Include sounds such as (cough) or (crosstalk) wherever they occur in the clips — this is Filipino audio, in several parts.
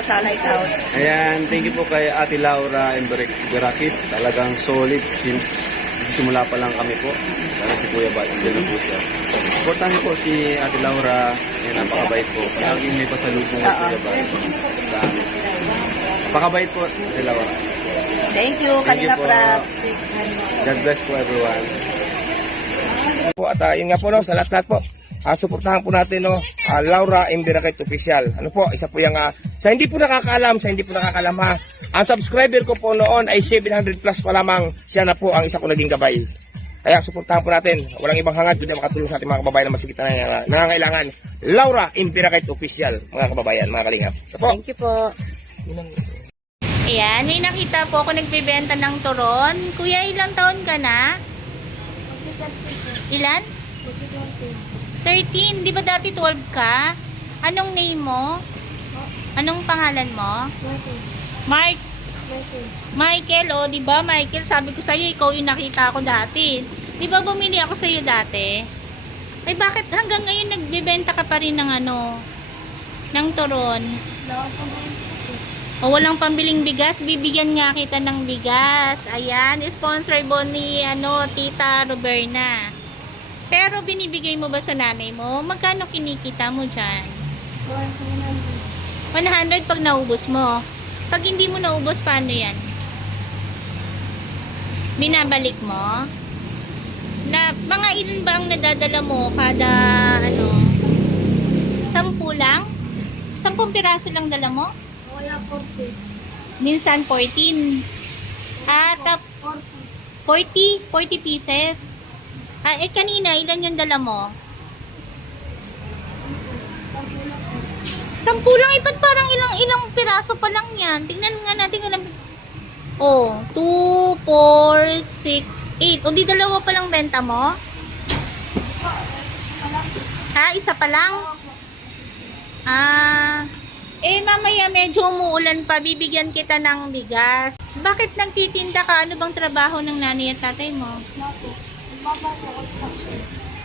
sa Lighthouse. Ayan, thank you po kay Ate Laura and Berakit. Talagang solid since simula pa lang kami po. Para si Kuya Bat, dyan na po siya. Supportan niyo po si Ate Laura. Ayan, napakabait po. Laging may pasalubong kay Kuya Bat sa amin. Napakabait po, Ate Laura. Thank you, Thank you kanina po. prap. God bless po everyone. po at ah, yun nga po no, sa lahat-lahat po. Ah, suportahan po natin no, ah, Laura Imbirakit Official. Ano po, isa po yung ah, sa hindi po nakakaalam, sa hindi po nakakaalam ha. Ang subscriber ko po noon ay 700 plus pa lamang. Siya na po ang isa ko naging gabay. Kaya suportahan po natin. Walang ibang hangad kundi makatulong sa ating mga kababayan na masigit na nangangailangan. Laura Imbirakit Official, mga kababayan, mga kalingap. Ito po. Thank you po. Ayan, may nakita po ako nagbebenta ng turon. Kuya, ilang taon ka na? Ilan? 13. Di ba dati 12 ka? Anong name mo? Anong pangalan mo? Mark. Michael, oh, di ba? Michael, sabi ko sa'yo, ikaw yung nakita ko dati. Di ba bumili ako sa'yo dati? Ay, bakit hanggang ngayon nagbebenta ka pa rin ng ano? Ng turon? O walang pambiling bigas, bibigyan nga kita ng bigas. Ayan, sponsor po ni ano, Tita Roberna. Pero binibigay mo ba sa nanay mo? Magkano kinikita mo dyan? 100 pag naubos mo. Pag hindi mo naubos, paano yan? Binabalik mo? Na, mga ilan ba ang nadadala mo kada ano? Sampu lang? Sampung piraso lang dala mo? Minsan 14. At ah, 40, 40 pieces. Ah, eh kanina, ilan yung dala mo? Sampu lang, ipat parang ilang ilang piraso pa lang yan. Tingnan nga natin kung ilang- Oh, 2, 4, 6, 8. O di dalawa pa lang benta mo? Ha, isa pa lang? Ah, eh mamaya medyo umuulan pa, bibigyan kita ng bigas. Bakit nagtitinda ka? Ano bang trabaho ng nanay at tatay mo?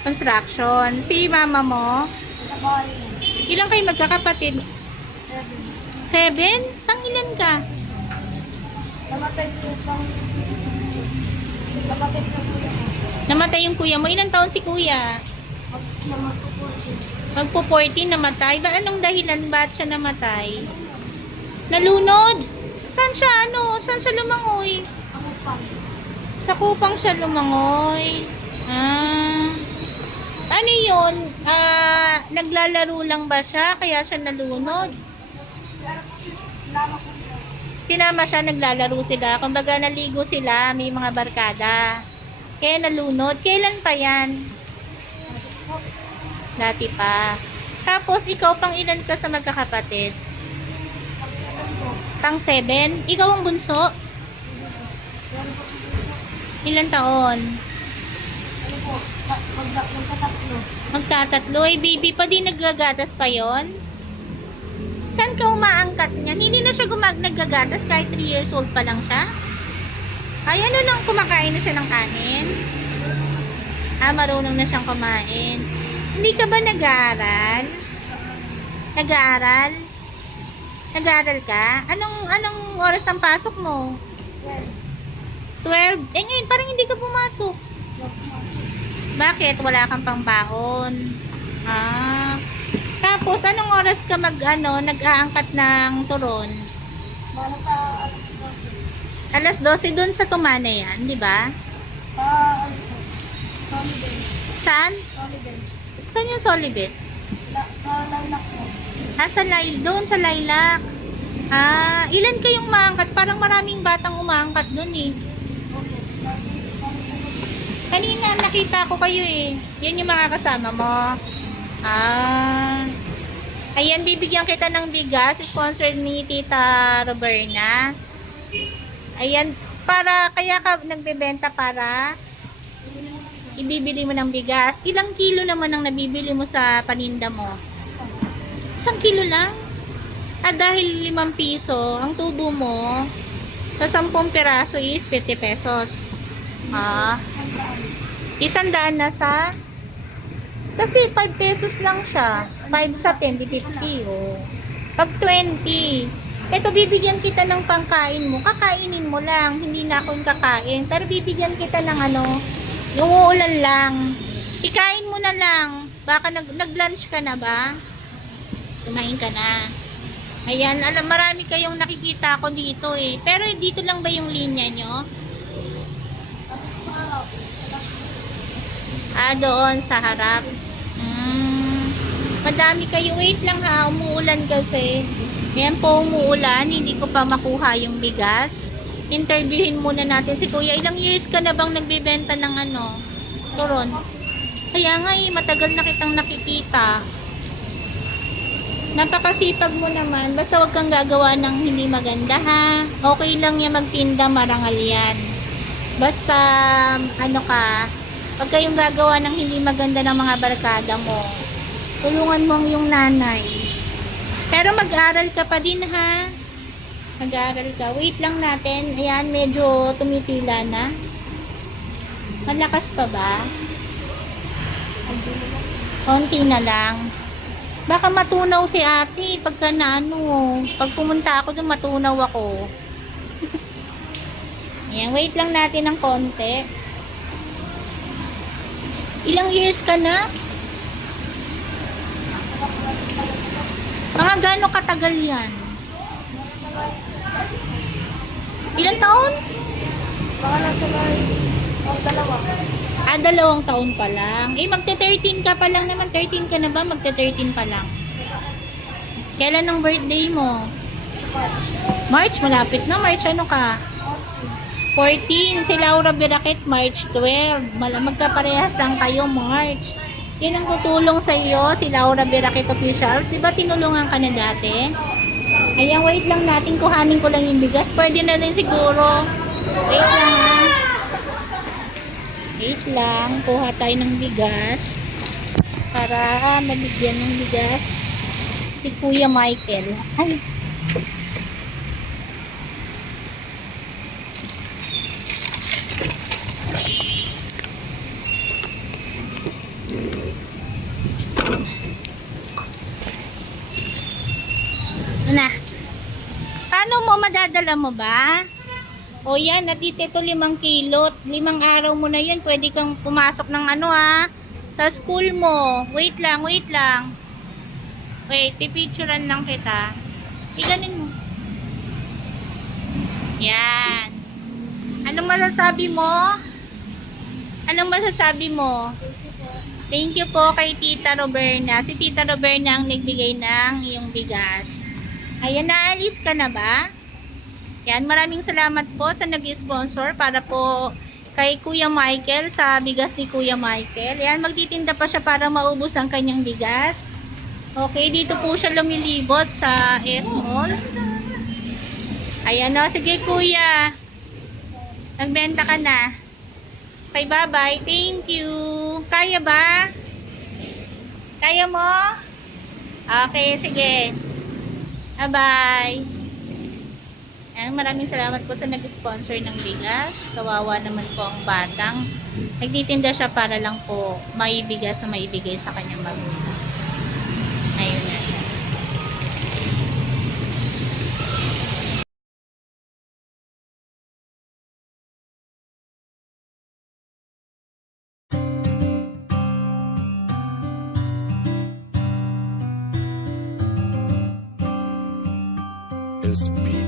Construction. Si mama mo? Ilang kayo magkakapatid? Seven? Tangilan ka? Namatay yung kuya mo. Ilang taon si kuya? Magpo 14 namatay. Ba anong dahilan ba't siya namatay? Nalunod. Saan siya ano? Saan siya lumangoy? Sa kupang siya lumangoy. Ah. Ano yun? Ah, naglalaro lang ba siya? Kaya siya nalunod? Sinama siya, naglalaro sila. Kumbaga, naligo sila, may mga barkada. Kaya nalunod. Kailan pa yan? Dati pa. Tapos, ikaw pang ilan ka sa magkakapatid? Pang seven? Ikaw ang bunso? Ilan taon? Magtatatlo. Ay, baby pa di naggagatas pa yon? Saan ka umaangkat niyan? Hindi na siya gumag naggagatas kahit 3 years old pa lang siya? Ay, ano lang kumakain na siya ng kanin? Ah, marunong na siyang kumain. Hindi ka ba nag-aaral? Nag-aaral? Nag-aaral ka? Anong anong oras ang pasok mo? 12. Eh ngayon, parang hindi ka pumasok. Bakit? Wala kang pangbaon. Ah. Tapos, anong oras ka mag, ano, nag-aangkat ng turon? Alas 12 dun sa Tumana yan, di ba? Saan? Saan yung Solibet? Ah, sa Lail, doon sa Lilac. Ah, ilan kayong maangkat? Parang maraming batang umaangkat doon eh. Kanina nakita ko kayo eh. Yan yung mga kasama mo. Ah. Ayan, bibigyan kita ng bigas. Sponsor ni Tita Roberna. Ayan, para, kaya ka nagbebenta para ibibili mo ng bigas. Ilang kilo naman ang nabibili mo sa paninda mo? Isang kilo lang? Ah, dahil limang piso, ang tubo mo, sa sampung piraso is 50 pesos. Ah, isang daan na sa kasi 5 pesos lang siya. 5 sa 10, di 50. Oh. Pag 20, Eto, bibigyan kita ng pangkain mo. Kakainin mo lang. Hindi na ako yung kakain. Pero bibigyan kita ng ano, uulan lang. Ikain mo na lang. Baka nag, nag-lunch ka na ba? Kumain ka na. Ayan, alam, marami kayong nakikita ko dito eh. Pero dito lang ba yung linya nyo? Ah, doon sa harap. Mm, madami kayo. Wait lang ha, umuulan kasi. Ayan po umuulan, hindi ko pa makuha yung bigas. Interviewin muna natin si Kuya. Ilang years ka na bang nagbebenta ng ano? Turon. Kaya nga eh, matagal na kitang nakikita. Napakasipag mo naman. Basta wag kang gagawa ng hindi maganda ha. Okay lang yan magtinda, marangal yan. Basta, ano ka, wag kayong gagawa ng hindi maganda ng mga barkada mo. Tulungan mo ang yung nanay. Pero mag-aral ka pa din ha. Mag-aral ka. Wait lang natin. Ayan, medyo tumitila na. Malakas pa ba? Konti na lang. Baka matunaw si ate pagka na ano. Pag pumunta ako doon, matunaw ako. (laughs) Ayan, wait lang natin ng konti. Ilang years ka na? Mga gaano katagal yan? Ilang taon? Baka nasa oh, dalawa. Ah, dalawang taon pa lang. Eh, magte-13 ka pa lang naman. 13 ka na ba? Magte-13 pa lang. Kailan ang birthday mo? March, malapit na. March, ano ka? 14. Si Laura Birakit, March 12. Mal- magkaparehas lang kayo, March. Yan ang tutulong sa iyo, si Laura Birakit Officials. Di ba tinulungan ka na dati? Ayan, wait lang natin. Kuhanin ko lang yung bigas. Pwede na din siguro. Wait lang ha. Wait lang. Kuha tayo ng bigas. Para mabigyan ng bigas si Kuya Michael. Ay. Na. Paano madadala mo ba? O yan, at least ito limang kilo. Limang araw mo na yun. Pwede kang pumasok ng ano ha. Sa school mo. Wait lang, wait lang. Wait, pipicturean lang kita. Iganin mo. Yan. Anong masasabi mo? Anong masasabi mo? Thank you po kay Tita Roberna. Si Tita Roberna ang nagbigay ng iyong bigas. Ayan, naalis ka na ba? Yan, maraming salamat po sa nag-sponsor para po kay Kuya Michael sa bigas ni Kuya Michael. Yan, magtitinda pa siya para maubos ang kanyang bigas. Okay, dito po siya lumilibot sa S-Mall. Ayan o, sige Kuya. Nagbenta ka na. Okay, bye-bye. Thank you. Kaya ba? Kaya mo? Okay, sige. Bye-bye. Ayan, maraming salamat po sa nag-sponsor ng bigas. Kawawa naman po ang batang. Nagtitinda siya para lang po may bigas na maibigay sa kanyang magulang. Ayun na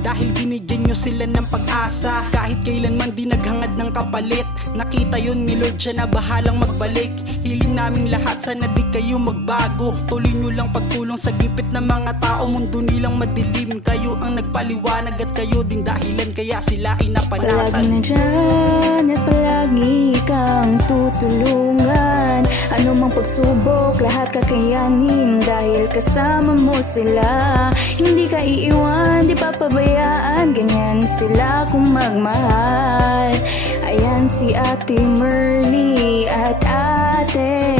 Dahil binigyan nyo sila ng pag-asa. Kahit kailanman di naghangad ng kapalit. Nakita yun ni Lord siya na bahalang magbalik. Hiling naming lahat sana di kayo magbago. Tuloy nyo lang pagtulong sa gipit ng mga tao. Mundo nilang madilim. Kayo ang nagpaliwanag at kayo din dahilan. Kaya sila ay napanatan nandyan at palagi kang tutulungan. Ano mang pagsubok, lahat kakayanin. Dahil kasama mo sila Hindi ka iiwan, di papabayaan Ganyan sila kung magmahal. Ayan si Ate Merly at Ate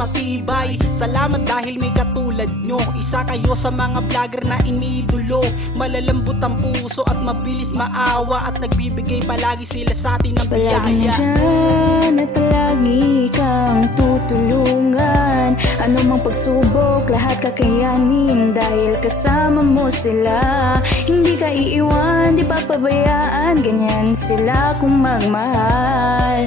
matibay. Salamat dahil may katulad nyo. Isa kayo sa mga vlogger na iniidolo Malalambot ang puso at mabilis maawa At nagbibigay palagi sila sa atin ng biyaya. Nandyan at palagi kang tutulungan. Ano mang pagsubok, lahat kakayanin. Dahil kasama mo sila. Hindi ka iiwan, di papabayaan Ganyan sila kung magmahal